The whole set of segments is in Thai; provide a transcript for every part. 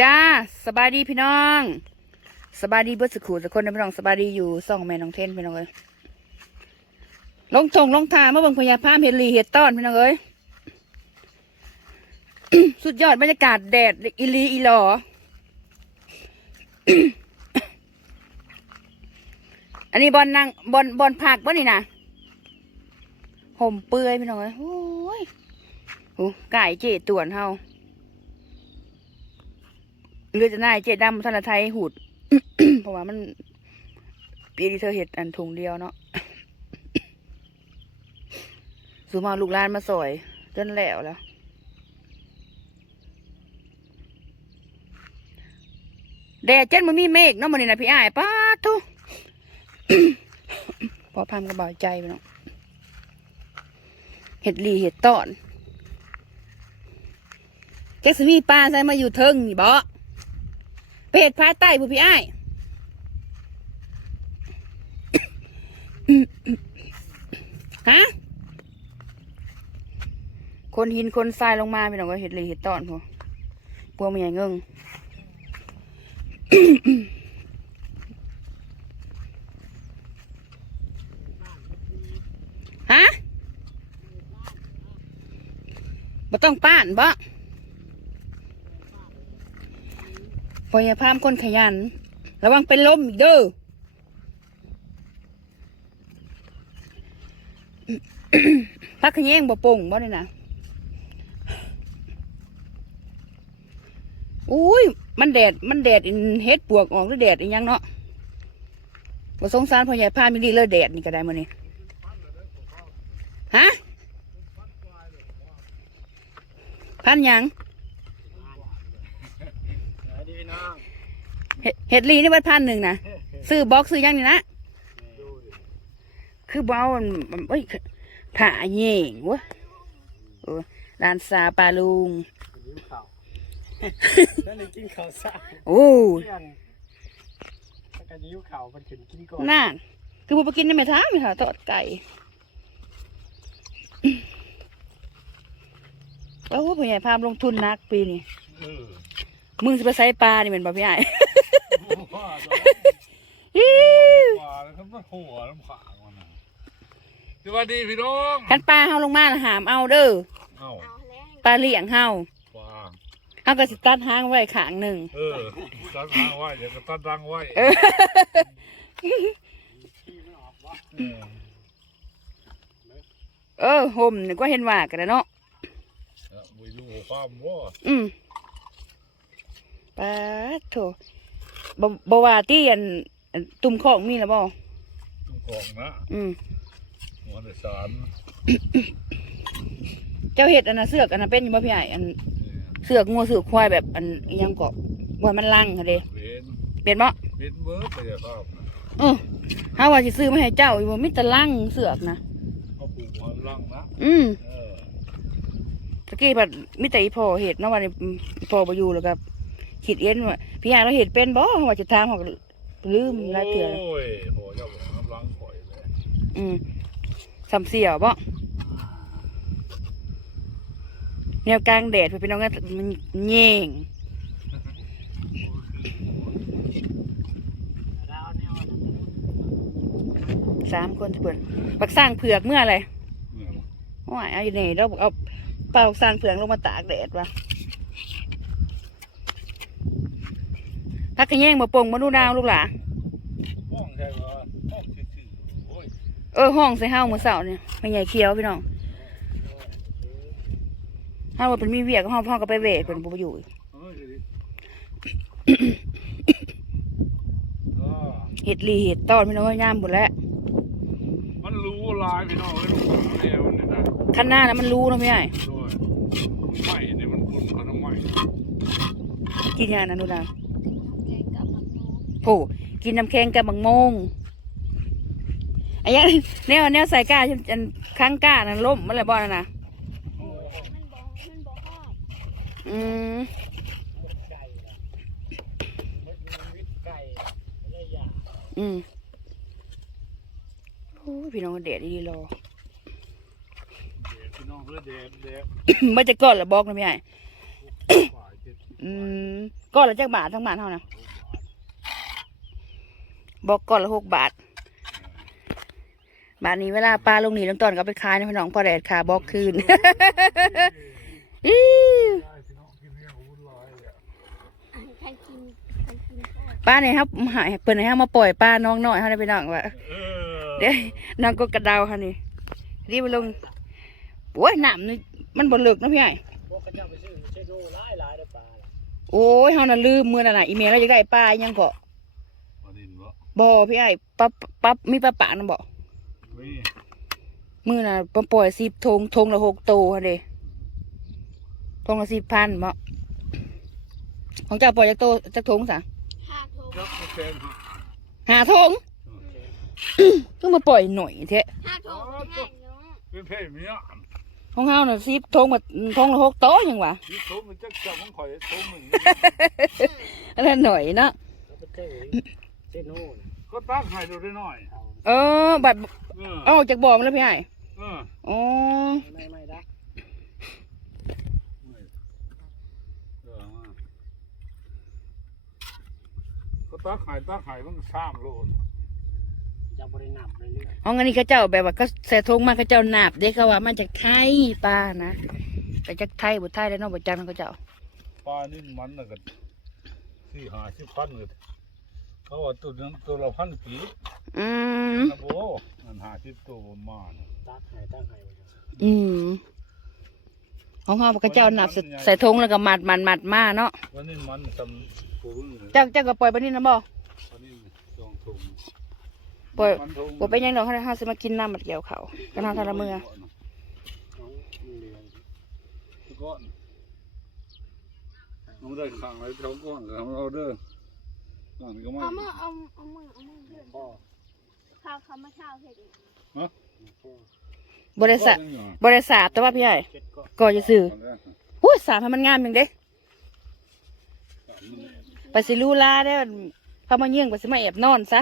จ้าสบายดีพี่น้องสบายดีเบิดสุขุทุกคนนะพี่น้องสบายดีอยู่ซ่องแม่น้องเทนพี่น้องเอ้ยลงทงลงทาเมื่อบังพญาพามเห็ดลีเห็ดต้อนพี่น้องเอ้ยสุดยอดบรรยากาศแดดอีหลีอีหลออันนี้บอลนั่งบอลบอลผักบ่นี่นะห่มเปื่อยพี่น้องเอ้ยโอ้ยโอ้ไก่เจต่วนเฮา เรือจะน่ายเจดำธนไทยหูดเพราะว่ามันปีที่เธอเห็ดอันถุงเดียวเนาะสูมาลูกหลานมาสอยจนแล้วแล้วแดดเจ็ดมันมีเมฆเนาะมันนี่นะพี่อ้ายป้าทุพอพามกระเบาใจไปเนาะเห็ดลีเห็ดตอนแกสมีปลาใส่มาอยู่เทิงนี่บ่ เห็ดพาใต้ผู้พี่อ้ายฮะคนหินคนทรายลงมาพี่น้องก็เห็ดหลีเห็ดตอนพวกพวกมันใหญ่เงิงฮะบ่ต้องป้านบ่ พอยาพามคนขยัน ระวังเป็นลมอีกเด้อพักขะแยงบ่ปงบ่ได้นะอุ้ย มันแดด มันแดดอินเฮ็ดปวกออกหรือแดดอีหยังเนาะบ่สงสารพ่อใหญ่พามีดีเลยแดดนี่ก็ได้มื้อนี้ฮะพันยัง น้องเห็ดเห็ดลีนี่เบัดพันหนึ่งนะซื้อบ็อกซื้อหยังนี่นะคือเบาอันเอ้ยผ่าเหย่งวะโอ้ร้านซาปลาลุงยิ้วเข่านั่นเลยกินข้าวซ่าโอ้เพื่อนถ้ากันยิ้วเข่ามันถึงกินก่อนน่าคือบุปกินได้ไหมท้าไม่ค่ะทอดไก่โอ้ผู้ใหญ่พามลงทุนนักปีนี้เออ มึงสิไปใส่ปลานี่เป็นบ่พี่ใหญ่ว่าอิ๊วว่าแล้วมันหัวน้ำขางมันนะสวัสดีพี่น้องคันปลาเฮาลงมาน่ะหามเอาเด้อเอ้าปลาเลี้ยงเฮาว่าเฮาก็สิตัดหางไว้ข้างหนึ่งเออตั้งทางไว้เดี๋ยวก็ตั้งรังไว้เออเออเออห่มนี่ก็เห็นว่ากันแล้วเนาะ เอาไปดูความว่าอืม ปาดโถบบบว่าที่อันอันตุ่มของมีแล้วบ่ตุ้งของนะอืมหัวในสารเจ้าเห็ดอันน่ะเสือกอันน่ะเป็นอยู่บ่พี่ใหญ่อันเนี่ยเสือกงัวเสือกควายแบบอันอิหยังเกาะบ่ให้มันลังค่ะเด้เวนเป็นบ่เป็นเบิร์ดไปเลยครับนะเออเฮาว่าสิซื้อมาให้เจ้าอยู่บ่มีแต่ลังเสือกนะเขาปลูกมันรังนะอืมเออตะกี้บัดมีแต่อีพ่อเห็ดเนาะวันนี้อีพ่อบ่อยู่แล้วก็ คิดเอ็นว่าพี่ใหญ่เราเห็ดเป็นบ่เฮาว่าจะถามเฮาก็ลืมหลายเทื่อแล้วโอ้ยโหเจ้าบอกน้ำรังข่อยเลยอืมสำเสียวบ่แนวกลางแดดพี่น้องกันมันแย่งแล้วเนี่ยสามคนทุกคนปักสร้างเผือกเมื่อไหรเนี่ยว่าเอาอยู่นี่เราเอาเปล่าสร้างเผือกลงมาตากแดดวะ พักกระแยงมาปงมาดูดาวลูกหล่ะห้องใช่ไหมห้องชื่อๆโอ้ยเออห้องใส่ห้ามือเสาเนี่ยไม่ใหญ่เคี้ยวพี่น้องห้าว่าเป็นมีเวียกห้องพ่อก็ไปเวทเป็นบุอยู่อีกเอ้ยเดี๋ยวดิเออเห็ดลีเห็ดตอนพี่น้องย่ามหมดแล้วมันรู้ลายพี่น้องเลยลูกเดียวเนี่ยนะขั้นหน้าแล้วมันรู้เนาะพี่ใหญ่ด้วยไม่เนี่ยมันคุณขนมใหม่กินยานะนูดา วโหกินน้ำแข็งกับบังโมงไอ้ยังแนวแนวใส่ก้าอันข้างก้านั่นล่มมันอะไรบ้านะนะอืมไก่มันวิทไก่ไม่ได้ยาอืมโอ้ยพี่น้องเด็ดดีรอเดดพี่น้องเพื่อเดดเดดมันจะก่อนละบอกนะพี่ใหญ่ฝ่ายเจ็ดอืมก้อนละจักบาททั้งบาทเท่านะ บอกก้อนละหกบาท บาทนี้เวลาปลาลงหนีลงตอนก็เอาไปขายนะพี่น้องพอแดดขาบอกคืนอิ๊วได้พี่น้องกินเนี่ยวุ่นวายเลยอะใครกินใครกินข้าวป้าเนี่ยครับหายเปิดให้มาปล่อยป้าน้องน้อยเขาได้ไปน้องว่าเออเดี๋ยวน้องก็กระเดาค่ะนี่รีบไปลงโอ้ยน้ำนี่มันบ่เลิกนะพี่ใหญ่พวกเขาเจ้าไปซื้อเชโน่หลายหลายๆได้ปลาล่ะโอ้ยเฮาน่ะลืมมื้อนั่นน่ะอีเมลเราจะได้ปลาอีหยังก็มา ดินวะบ่พี่ใหญ่ปั๊บปั๊บมีปลาปากนำบ่มีมื้อน่ะปปล่อย10ทงทงละหกโตค่ะเด้ทงละ10,000บ่ของเจ้าปล่อยจักโตจักทงซะห้าโทงจับมาเป็นฮะหาทงเพิ่งมาปล่อยหน่อยแท้ห้าโทงง่ายเนาะเป็นเพศเมียของเฮาน่ะ10ทงมาทงละหกโตหยังวะยี่ทุ่มมันจะจับของข่อยทุ่มหนึ่งอันนั้นหน่อยเนาะ แล้วไปเจอเชโน่น่ะก็ตั้งให้ดูได้หน่อยเอาเออ บัดเออเอาออกจากบ่อมาแล้วพี่ใหญ่เอออ๋อไม่ไม่ได้ไม่เออมาก็ตั้งให้ตั้งให้มันสามโลนจะบริหนับเรื่อยอ๋องั้นนี่เขาเจ้าแบบว่าก็ใส่ทงมาเขาเจ้านาบเด้เขาว่ามาจากไทยป้านะแต่จากไทยบ่ไทยแล้วเนาะบ่จำเขาเจ้าปลานี่มันน่ะก็สี่ห้าสิบพันเลย เขาว่าตัวนึงตัวละพันปีอืมนะโบมันห้าสิบตัวประมาณๆตักให้ตักให้ไว้ก่อนอืมของเฮาเขาเจ้านาบใส่ใส่ทงแล้วก็มัดมัดมัดมาเนาะวันนี้มันทำปูนเจ้าเจ้าก็ปล่อยไปนี่นะบ่วันนี้สองถุงปล่อยมันถุงบ่เป็นหยังดอกเฮาเฮาสิมากินน้ำมัดเกี่ยวเขากันเฮาทานละมื้อน้องมีเรือนก้อนเอาได้ขังไว้เท่าก้อนเอาเอาเด้อ ก้อนก็ไม่เอามือเอาเอามือเอามือเพื่อนพ่อข้าวเขามาข้าวเห็ดอีกพ่อบ่ได้สะบ่ได้สาบแต่ว่าพี่ใหญ่เจ็ดก็ก็จะซื้ออุ้ยสาบให้มันงามจังเด้ไปสิลูลาได้เขามาเยี่ยงไปสิมาแอบนอนซะ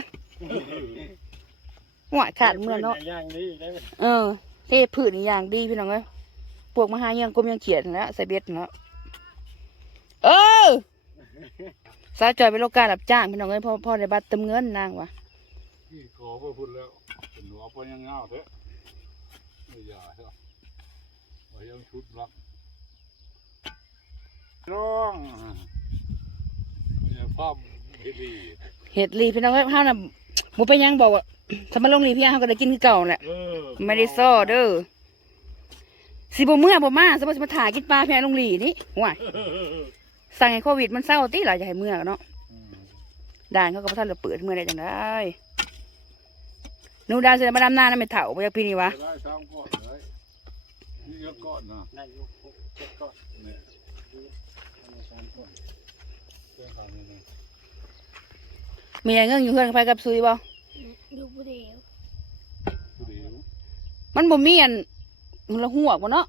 หัวขาดเมื่อเนาะย่างนี้ได้ไหมเออเทพืชนี่อย่างดีพี่น้องเอ้ยพวกมหายังกรมยังเขียนแล้วใส่เบ็ดเนาะเออ สาวจอยไปโลกการรับจ้างพี่น้องเอ้ยพ่อพ่อได้บัตรเติมเงินนางวะพี่ขอไปพูดแล้วเป็นหัวไปยังเงาเถอะไม่อยากเถอะไว้ยังชุดรักน้องอย่าภาพไม่ดีเห็ดลีพี่น้องเอ้ยเฮาน่ะบ่ไปยังบอกว่าถ้ามาลงลีพี่เฮาก็ได้กินคือเก่าแหละเออไม่ได้ซ่อเด้อสิบ่เมื่อบ่มาสมมุติมาถ่ายกินปลาพี่ลงลีนี่ห่วย สั่งให้โควิดมันเศร้าติล่ะจะให้เมื่อเนาะอืมด่านเขาก็บ่ทันได้เปิดเมื่อได้จังได๋หนูดาวสิได้มาดำนานะไม่เฒ่าบ่อยากพี่นี่วะได้สามก้อนเลยนี่เยอะก้อนนะได้อยุกเจ็ดก็เนี่ยอันนี้สามคนเรื่องของนี่นะมีอะไรเงื่อนอยู่เพื่อนกับไปกับซุยบ่ดูบุเดียวดูดิวมันบ่มีอันหุ่นละหัวบ่เนาะ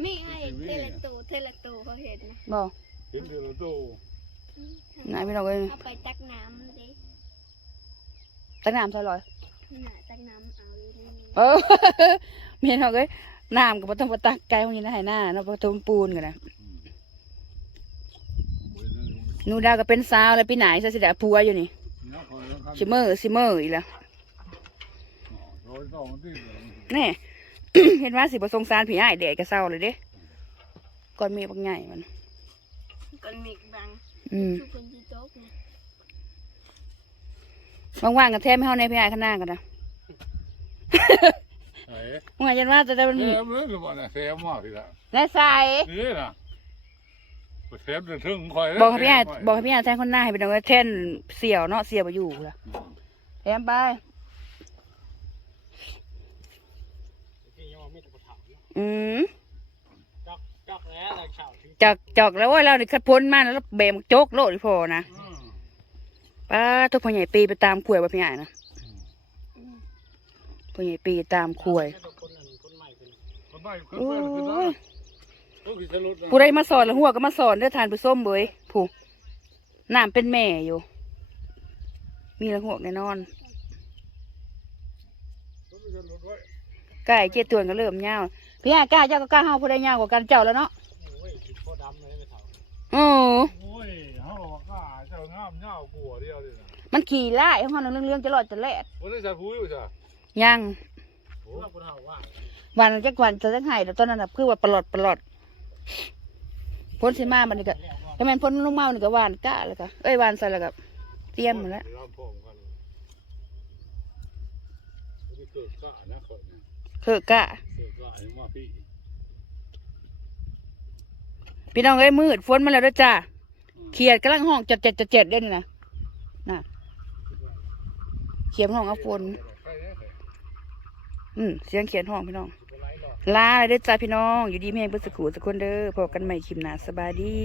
ไม่ให้เทเลโตเทเลโตเขาเห็นนะบ่ เห็นเดือดโตอืมนายพี่น้องเอ้ยเอาไปตักน้ำดิตักน้ำใส่ลอยน่ะตักน้ำเอาอยู่นี่เออมีน้องเอ้ยน้ำก็บ่ต้องบ่ตักไกลของนี่นะให้หน้าเนาะบ่ทมปูนกันนะบ่ได้นั่นหนูดาวก็เป็นสาวแล้วปีไหนซะสิได้ผัวอยู่นี่เนี่ยคอยแล้วครับสิเมอสิเมออีแล้วอ๋อร้อยสองที่เหลือแน่เห็นว่าสิบ่สงสารผีอ้ายแดดก็เศร้าเลยเด้ก่อนมีบางใหญ่มัน ก่อนมีกบังอืมทุกคนที่โต๊ะนะว่างๆกันแทบไม่เฮาในพี่อ้ายข้างหน้ากันนะไหนว่ายันว่าจะได้มันแซมเลยหรือเปล่าเนี่ยแซมมากทีละแน่ใส่นี่นะแซมจะถึงคอยบอกให้พี่อ้ายบอกให้พี่อ้ายแทนคนหน้าให้เป็นเอาไว้แทนเสี่ยวเนาะเสี่ยวบ่อยู่ล่ะแถมไปพี่ยังว่าไม่ตะกถามเนาะอืมจ อกจอกแล้วอะไรข่าวที่จอกจอกแล้วเว่าเรานี่คัดพ้นมาแล้วแบมโจกโลดอีพอนะอืมป้าทุกพ่อใหญ่ปีไปตามขวยบ่พี่อ้ายนะพ่อใหญ่ปีตามขวยแค่ตัวคนนั้นคนใหม่คนนี้คนได้ขึ้นโอ้ไปขึ้นได้ยก็คือจะลดนะผู้ใดมาสอนแล้วหัวก็มาสอนเด้อทานผู้ส้มเบยผู้น้ำเป็นแม่อยู่ มีละหัวกแน่นอนก็คือจะลดไว้ไก่เจี๊ยตวนก็เริ่มยาว พี่อ้ายกล้าเจ้าก็กล้าเฮาผู้ใดยาวกว่ากันเจ้าแล้วเนาะโอ้ยคิดโคตรดำเลยไม่เท่าโอ้โอ้ยเขาบอกว่างามเงากลัวเดียวเลยนะมันขี่ไล่ห้องนึงเรื่องๆจะรอดจะแลดวันนี้จะพูดอยู่จ้ะยังโอ้ว่ากูเท่าว่าวันจักวันจะจักไห้แต่ตอนนั้นน่ะคือว่าปลอดปลอดพ้นสิมามันนี่ก็ถ้าแม่นพ้นลงมามันก็หวานก้าแล้วก็เอ้ยหวานใส่แล้วก็เตรียมหมดแล้วไปรับพ่อมกันเลยไม่ได้เกิดกะนะคนเนี่ยเคือกะเกิดกะยัง มาพี่พี่น้องเอ้ยมืดฝนมาแล้วด้วยจ้าเขียดกำลังห้องจัดเจ็ดจัดเจ็ดเด่นนะน่ะเขียดห้องเอาฝนอืมเสียงเขียนห้องพี่น้องกูไล่หลอดลาเลยด้อจ้าพี่น้อง อยู่ดีแม่ให้เพื่อสกูสักคนเด้อพบกันใหม่คลิปหน้าสบายดี